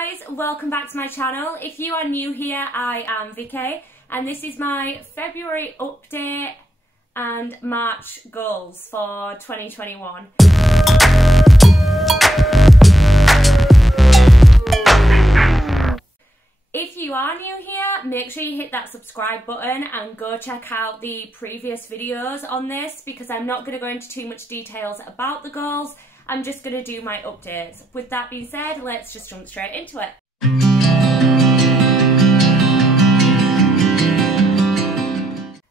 guys, welcome back to my channel. If you are new here, I am Vicky and this is my February update and March goals for 2021. If you are new here, make sure you hit that subscribe button and go check out the previous videos on this because I'm not going to go into too much details about the goals. I'm just going to do my updates. With that being said, let's just jump straight into it.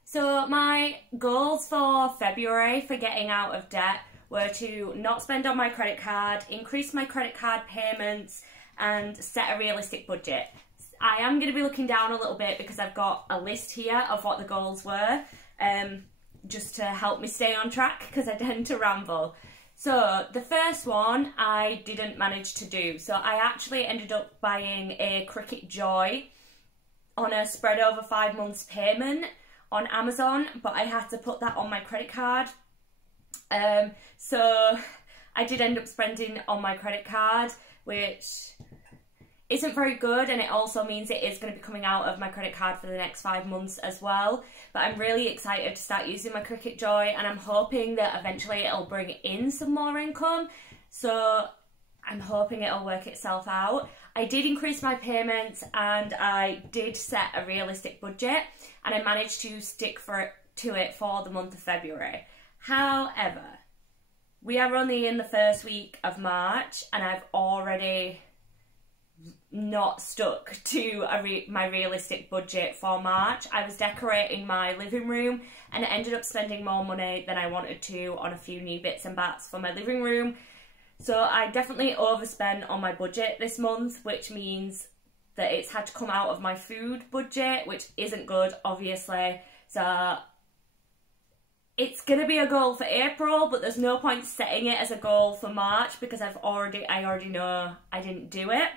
So my goals for February for getting out of debt were to not spend on my credit card, increase my credit card payments and set a realistic budget. I am going to be looking down a little bit because I've got a list here of what the goals were, just to help me stay on track because I tend to ramble. So the first one I didn't manage to do. So I actually ended up buying a Cricut Joy on a spread over 5 months payment on Amazon, but I had to put that on my credit card. So I did end up spending on my credit card, which isn't very good, and it also means it is going to be coming out of my credit card for the next 5 months as well. But I'm really excited to start using my Cricut Joy and I'm hoping that eventually it'll bring in some more income. So I'm hoping it'll work itself out. I did increase my payments and I did set a realistic budget and I managed to stick to it for the month of February. However, we are only in the first week of March and I've already not stuck to my realistic budget for March. I was decorating my living room and I ended up spending more money than I wanted to on a few new bits and bats for my living room. So I definitely overspent on my budget this month, which means that it's had to come out of my food budget, which isn't good, obviously. So it's going to be a goal for April, but there's no point setting it as a goal for March because I already know I didn't do it.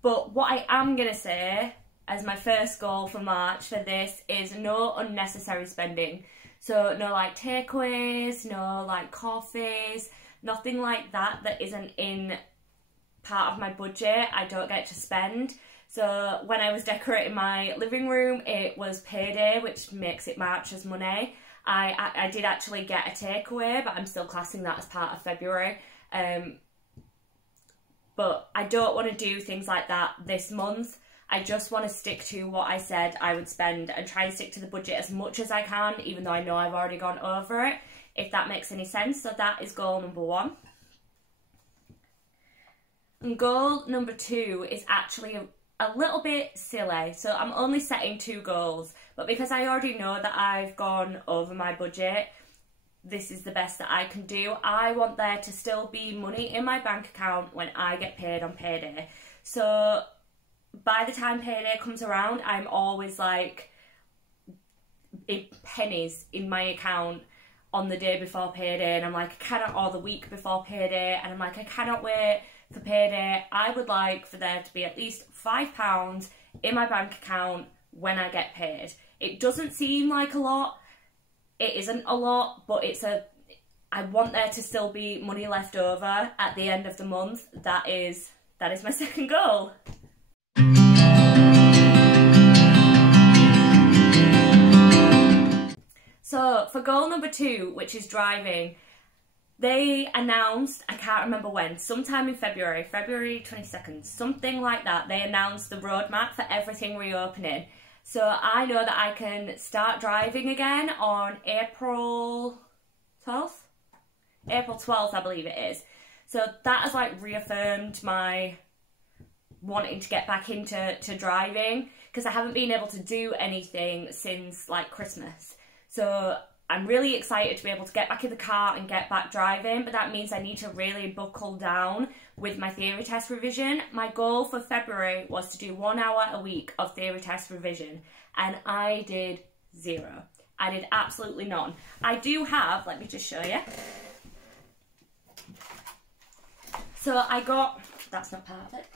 But what I am going to say as my first goal for March for this is no unnecessary spending. So no like takeaways, no like coffees, nothing like that that isn't in part of my budget I don't get to spend. So when I was decorating my living room, it was payday, which makes it March's money. I did actually get a takeaway, but I'm still classing that as part of February. But I don't want to do things like that this month. I just want to stick to what I said I would spend and try and stick to the budget as much as I can, even though I know I've already gone over it, if that makes any sense. So that is goal number one. And goal number two is actually a little bit silly. So I'm only setting 2 goals, but because I already know that I've gone over my budget, this is the best that I can do. I want there to still be money in my bank account when I get paid on payday. So by the time payday comes around, I'm always like pennies in my account on the day before payday, and I'm like, I cannot, or the week before payday, and I'm like, I cannot wait for payday. I would like for there to be at least £5 in my bank account when I get paid. It doesn't seem like a lot. It isn't a lot, but I want there to still be money left over at the end of the month. That is my second goal. So for goal number 2, which is driving, they announced, I can't remember when, sometime in February 22nd, something like that, they announced the roadmap for everything reopening. So I know that I can start driving again on April 12th? April 12th, I believe it is. So that has like reaffirmed my wanting to get back into driving because I haven't been able to do anything since like Christmas. So I'm really excited to be able to get back in the car and get back driving, but that means I need to really buckle down with my theory test revision. My goal for February was to do 1 hour a week of theory test revision, and I did 0. I did absolutely none. I do have, let me just show you. So I got, that's not part of it.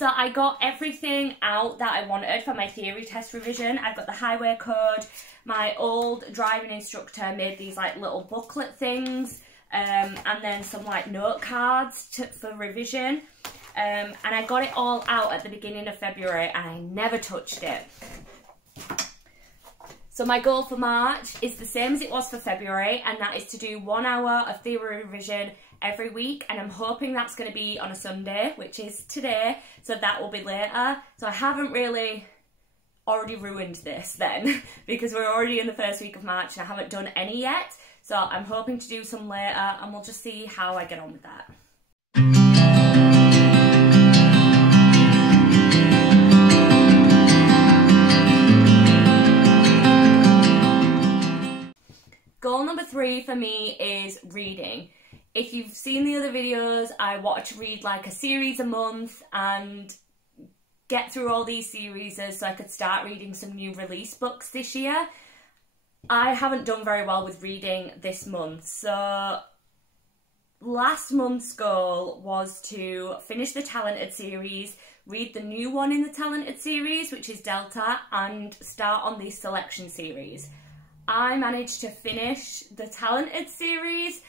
So I got everything out that I wanted for my theory test revision. I've got the highway code. My old driving instructor made these like little booklet things and then some like note cards for revision. And I got it all out at the beginning of February and I never touched it. So my goal for March is the same as it was for February, and that is to do 1 hour of theory revision every week, and I'm hoping that's going to be on a Sunday, which is today, so that will be later. So I haven't really already ruined this then, because we're already in the first week of March and I haven't done any yet. So I'm hoping to do some later, and we'll just see how I get on with that. Goal number 3 for me is reading. If you've seen the other videos, I wanted to read like a series a month and get through all these series so I could start reading some new release books this year. I haven't done very well with reading this month, so last month's goal was to finish the Talented series, read the new one in the Talented series, which is Delta, and start on the Selection series. I managed to finish the Talented series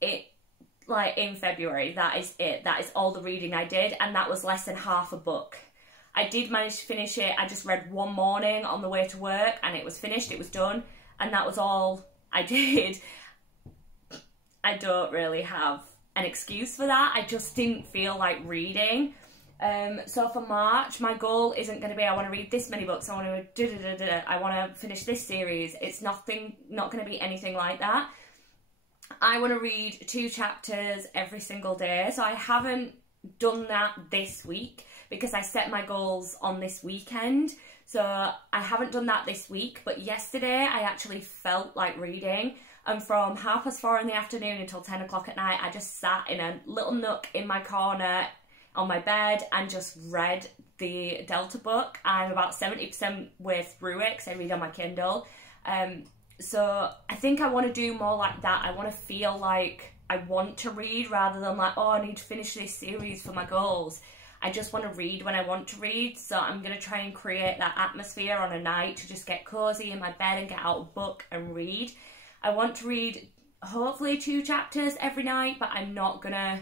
in February. That is it. That is all the reading I did, and that was less than half a book. I did manage to finish it. I just read one morning on the way to work and it was finished, it was done, and that was all I did. I don't really have an excuse for that. I just didn't feel like reading. So for March, my goal isn't going to be I want to read this many books, I want to I want to finish this series. It's not going to be anything like that. I want to read 2 chapters every single day. So I haven't done that this week because I set my goals on this weekend. So I haven't done that this week, but yesterday I actually felt like reading. And from 4:30 in the afternoon until 10 o'clock at night, I just sat in a little nook in my corner on my bed and just read the Delta book. I'm about 70% way through it because I read on my Kindle. So I think I want to do more like that. I want to feel like I want to read rather than like, oh, I need to finish this series for my goals. I just want to read when I want to read. So I'm going to try and create that atmosphere on a night to just get cozy in my bed and get out a book and read. I want to read hopefully 2 chapters every night, but I'm not going to...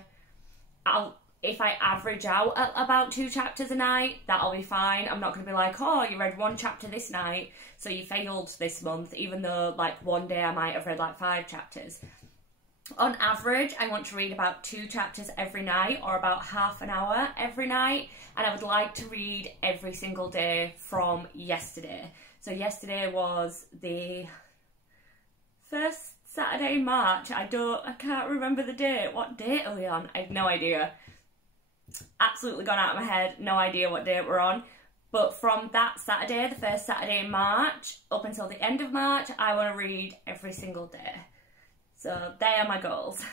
If I average out at about 2 chapters a night, that'll be fine. I'm not going to be like, oh, you read 1 chapter this night, so you failed this month, even though like one day I might have read like 5 chapters. On average, I want to read about 2 chapters every night, or about half an hour every night, and I would like to read every single day from yesterday. So yesterday was the first Saturday in March. I can't remember the date. What date are we on? I have no idea. Absolutely gone out of my head, no idea what date we're on. But from that Saturday, the first Saturday in March, up until the end of March, I want to read every single day. So they are my goals.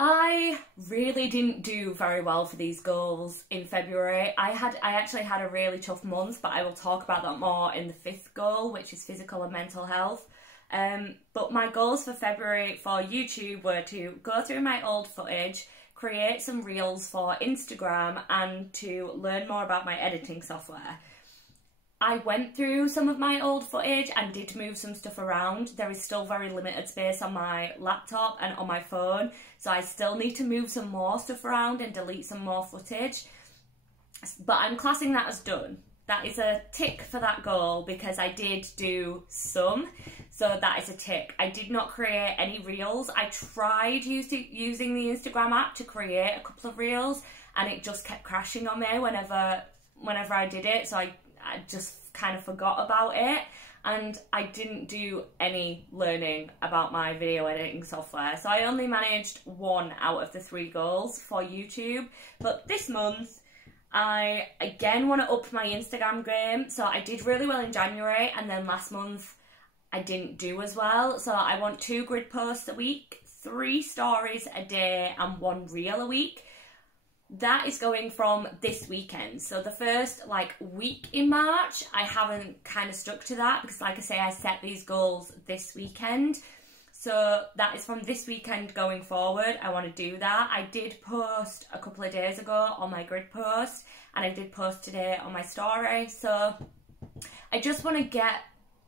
I really didn't do very well for these goals in February. I actually had a really tough month, but I will talk about that more in the 5th goal, which is physical and mental health. But my goals for February for YouTube were to go through my old footage, create some reels for Instagram, and to learn more about my editing software. I went through some of my old footage and did move some stuff around. There is still very limited space on my laptop and on my phone, so I still need to move some more stuff around and delete some more footage. But I'm classing that as done. That is a tick for that goal because I did do some, so that is a tick. I did not create any reels. I tried using the Instagram app to create a couple of reels, and it just kept crashing on me whenever I did it, so I just kind of forgot about it, and I didn't do any learning about my video editing software. So I only managed 1 out of the 3 goals for YouTube. But this month, I again want to up my Instagram game. So I did really well in January, and then last month I didn't do as well. So I want 2 grid posts a week, 3 stories a day, and 1 reel a week. That is going from this weekend. So the first week in March, I haven't kind of stuck to that because like I say, I set these goals this weekend. So that is from this weekend going forward. I want to do that. I did post a couple of days ago on my grid post, and I did post today on my story. So I just want to get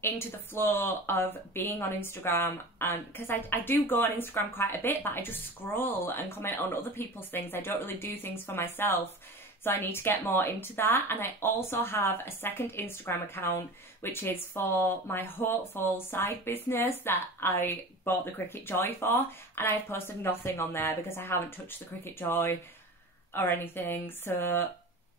into the flow of being on Instagram, and because I do go on Instagram quite a bit, but I just scroll and comment on other people's things. I don't really do things for myself, so I need to get more into that. And I also have a second Instagram account which is for my hopeful side business that I bought the Cricut Joy for, and I've posted nothing on there because I haven't touched the Cricut Joy or anything. So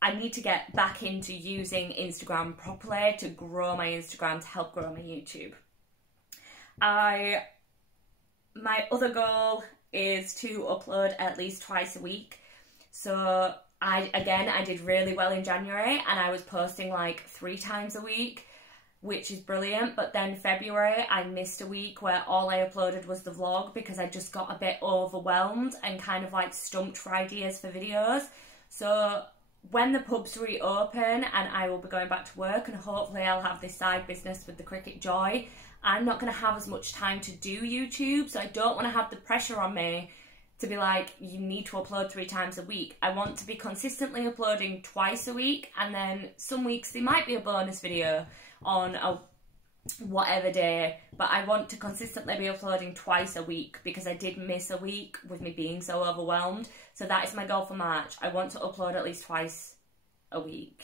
I need to get back into using Instagram properly to grow my Instagram, to help grow my YouTube. My other goal is to upload at least twice a week. So I did really well in January, and I was posting like 3 times a week, which is brilliant. But then February I missed a week where all I uploaded was the vlog because I just got a bit overwhelmed and kind of like stumped for ideas for videos. So when the pubs reopen and I will be going back to work, and hopefully I'll have this side business with the Cricut Joy, I'm not going to have as much time to do YouTube, so I don't want to have the pressure on me to be like, you need to upload 3 times a week. I want to be consistently uploading twice a week, and then some weeks there might be a bonus video on a whatever day, but I want to consistently be uploading twice a week because I did miss a week with me being so overwhelmed. So that is my goal for March. I want to upload at least twice a week.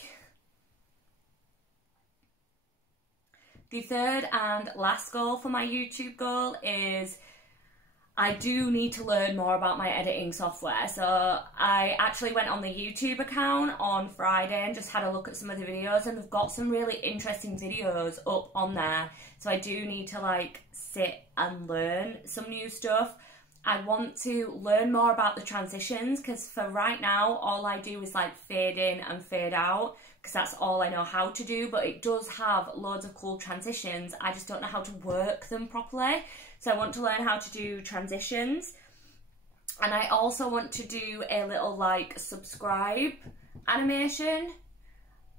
The third and last goal for my YouTube goal is I do need to learn more about my editing software. So I actually went on the YouTube account on Friday and just had a look at some of the videos, and I've got some really interesting videos up on there. So I do need to like sit and learn some new stuff. I want to learn more about the transitions, because for right now all I do is like fade in and fade out, because that's all I know how to do. But it does have loads of cool transitions, I just don't know how to work them properly. So I want to learn how to do transitions, and I also want to do a little like subscribe animation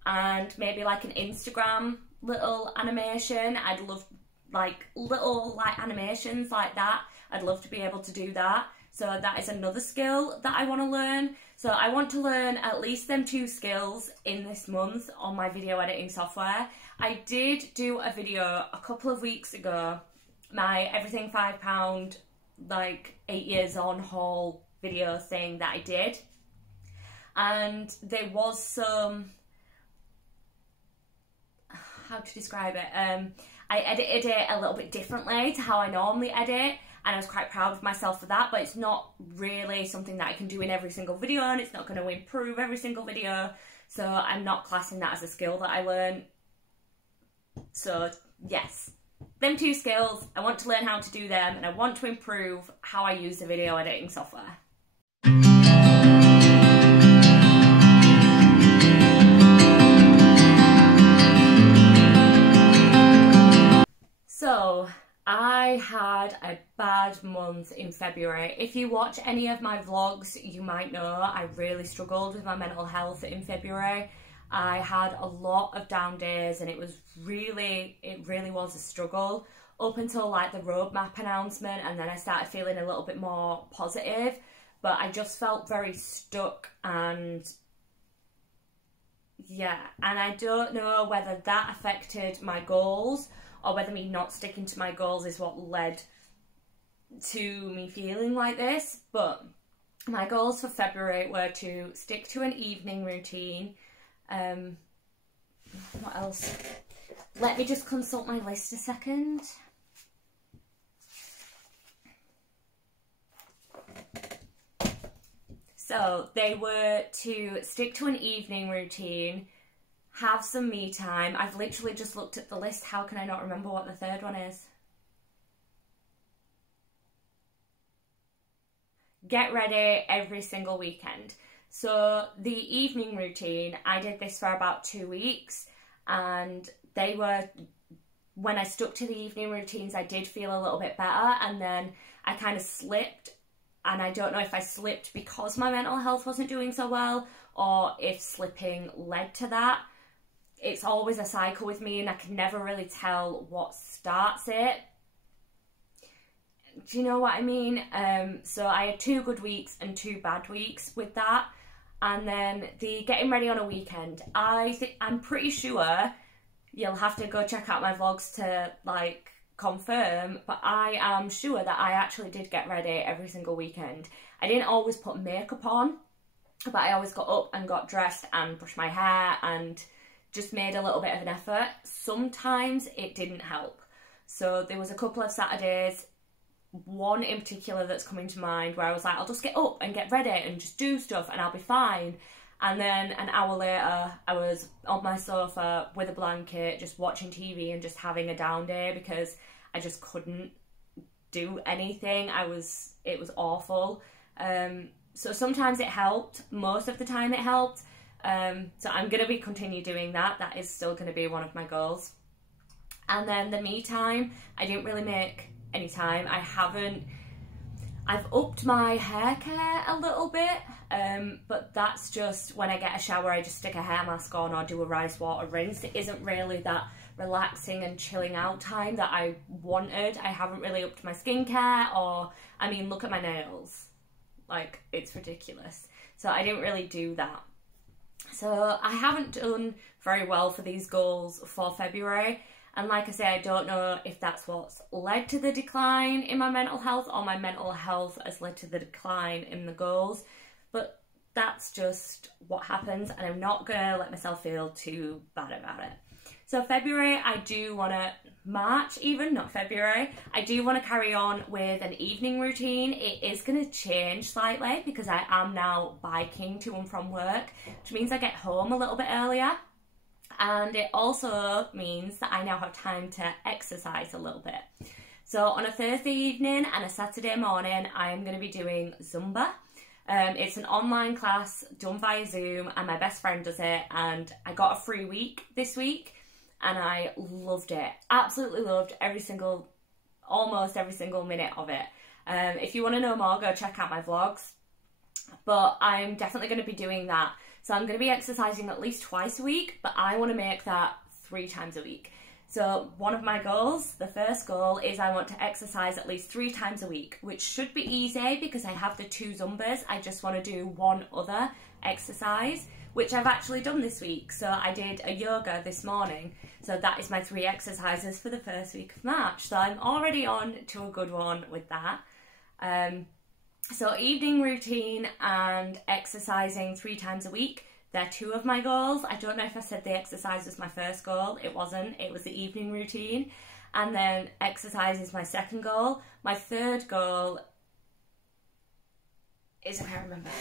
and maybe like an Instagram little animation. I'd love like little like animations like that. I'd love to be able to do that. So that is another skill that I want to learn. So I want to learn at least them 2 skills in this month on my video editing software. I did do a video a couple of weeks ago, my everything £5 like 8 years on haul video thing that I did, and there was some, how to describe it, I edited it a little bit differently to how I normally edit, and I was quite proud of myself for that. But it's not really something that I can do in every single video, and it's not going to improve every single video, so I'm not classing that as a skill that I learn. So yes, them 2 skills, I want to learn how to do them, and I want to improve how I use the video editing software. So I had a bad month in February. If you watch any of my vlogs, you might know I really struggled with my mental health in February. I had a lot of down days, and it really was a struggle up until like the roadmap announcement, and then I started feeling a little bit more positive. But I just felt very stuck, and yeah, and I don't know whether that affected my goals or whether me not sticking to my goals is what led to me feeling like this. But my goals for February were to stick to an evening routine. What else? Let me just consult my list a second. So they were to stick to an evening routine, have some me time. I've literally just looked at the list. How can I not remember what the third one is? Get ready every single weekend. So the evening routine, I did this for about 2 weeks, and they were, when I stuck to the evening routines, I did feel a little bit better, and then I kind of slipped, and I don't know if I slipped because my mental health wasn't doing so well, or if slipping led to that. It's always a cycle with me, and I can never really tell what starts it. Do you know what I mean? So I had 2 good weeks and 2 bad weeks with that. And then the getting ready on a weekend, I'm pretty sure you'll have to go check out my vlogs to like confirm, but I am sure that I actually did get ready every single weekend. I didn't always put makeup on, but I always got up and got dressed and brushed my hair and just made a little bit of an effort. Sometimes it didn't help. So there was a couple of Saturdays, one in particular that's coming to mind, where I was like, I'll just get up and get ready and just do stuff and I'll be fine. And then an hour later, I was on my sofa with a blanket, just watching TV and just having a down day because I just couldn't do anything. It was awful. So sometimes it helped. Most of the time it helped. So I'm going to continue doing that. That is still going to be one of my goals. And then the me time, I didn't really make any time. I've upped my hair care a little bit, but that's just when I get a shower, I just stick a hair mask on or do a rice water rinse. It isn't really that relaxing and chilling out time that I wanted. I haven't really upped my skincare, or, I mean, look at my nails. Like, it's ridiculous. So I didn't really do that. So I haven't done very well for these goals for February. And like I say, I don't know if that's what's led to the decline in my mental health or my mental health has led to the decline in the goals. But that's just what happens, and I'm not going to let myself feel too bad about it. So February, I do want to, March even, not February, I do want to carry on with an evening routine. It is going to change slightly because I am now biking to and from work, which means I get home a little bit earlier. And it also means that I now have time to exercise a little bit. So on a Thursday evening and a Saturday morning, I am going to be doing Zumba. It's an online class done via Zoom, and my best friend does it, and I got a free week this week and I loved it. Absolutely loved almost every single minute of it. If you want to know more, go check out my vlogs. But I'm definitely going to be doing that. So I'm going to be exercising at least twice a week, but I want to make that 3 times a week. So one of my goals, the first goal, is I want to exercise at least 3 times a week, which should be easy because I have the 2 Zumbas. I just want to do one other exercise, which I've actually done this week. So I did a yoga this morning. So that is my 3 exercises for the first week of March. So I'm already on to a good one with that. So evening routine and exercising 3 times a week, they're 2 of my goals. I don't know if I said the exercise was my first goal. It wasn't. It was the evening routine. And then exercise is my second goal. My third goal is, I can't remember.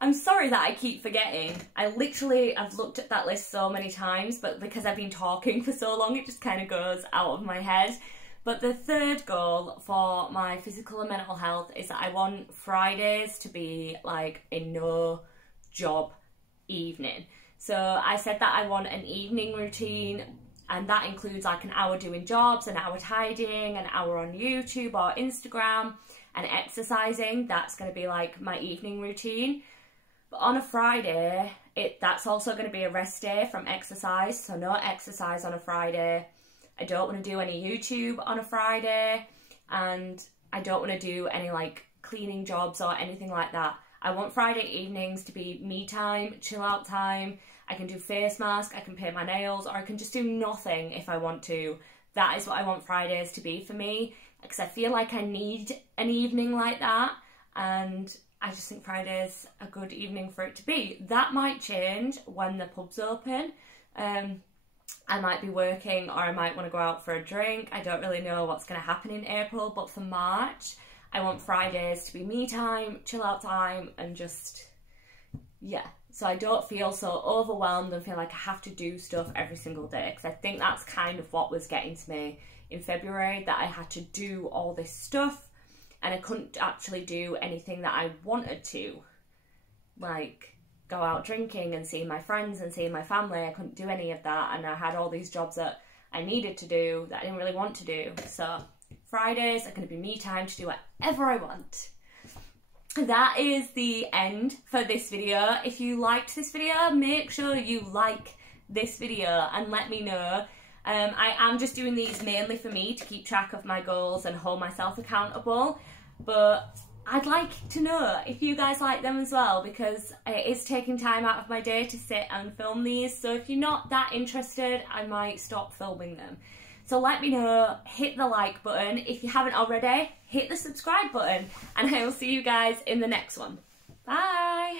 I'm sorry that I keep forgetting. I've looked at that list so many times, but because I've been talking for so long, it just kind of goes out of my head. But the third goal for my physical and mental health is that I want Fridays to be like a no job evening. So I said that I want an evening routine, and that includes like an hour doing jobs, an hour tidying, an hour on YouTube or Instagram, and exercising. That's going to be like my evening routine. But on a Friday, that's also going to be a rest day from exercise. So no exercise on a Friday. I don't want to do any YouTube on a Friday, and I don't want to do any like cleaning jobs or anything like that. I want Friday evenings to be me time, chill out time. I can do face mask, I can paint my nails, or I can just do nothing if I want to. That is what I want Fridays to be for me, because I feel like I need an evening like that, and I just think Friday's a good evening for it to be. That might change when the pub's open. I might be working, or I might want to go out for a drink. I don't really know what's going to happen in April, but for March, I want Fridays to be me time, chill out time, and just, yeah. So I don't feel so overwhelmed and feel like I have to do stuff every single day, because I think that's kind of what was getting to me in February, that I had to do all this stuff and I couldn't actually do anything that I wanted to, like go out drinking and see my friends and see my family. I couldn't do any of that, and I had all these jobs that I needed to do that I didn't really want to do. So Fridays are going to be me time to do whatever I want. That is the end for this video. If you liked this video, make sure you like this video and let me know I am just doing these mainly for me to keep track of my goals and hold myself accountable, but I'd like to know if you guys like them as well, because it is taking time out of my day to sit and film these. So if you're not that interested, I might stop filming them. So let me know, hit the like button. If you haven't already, hit the subscribe button, and I will see you guys in the next one. Bye!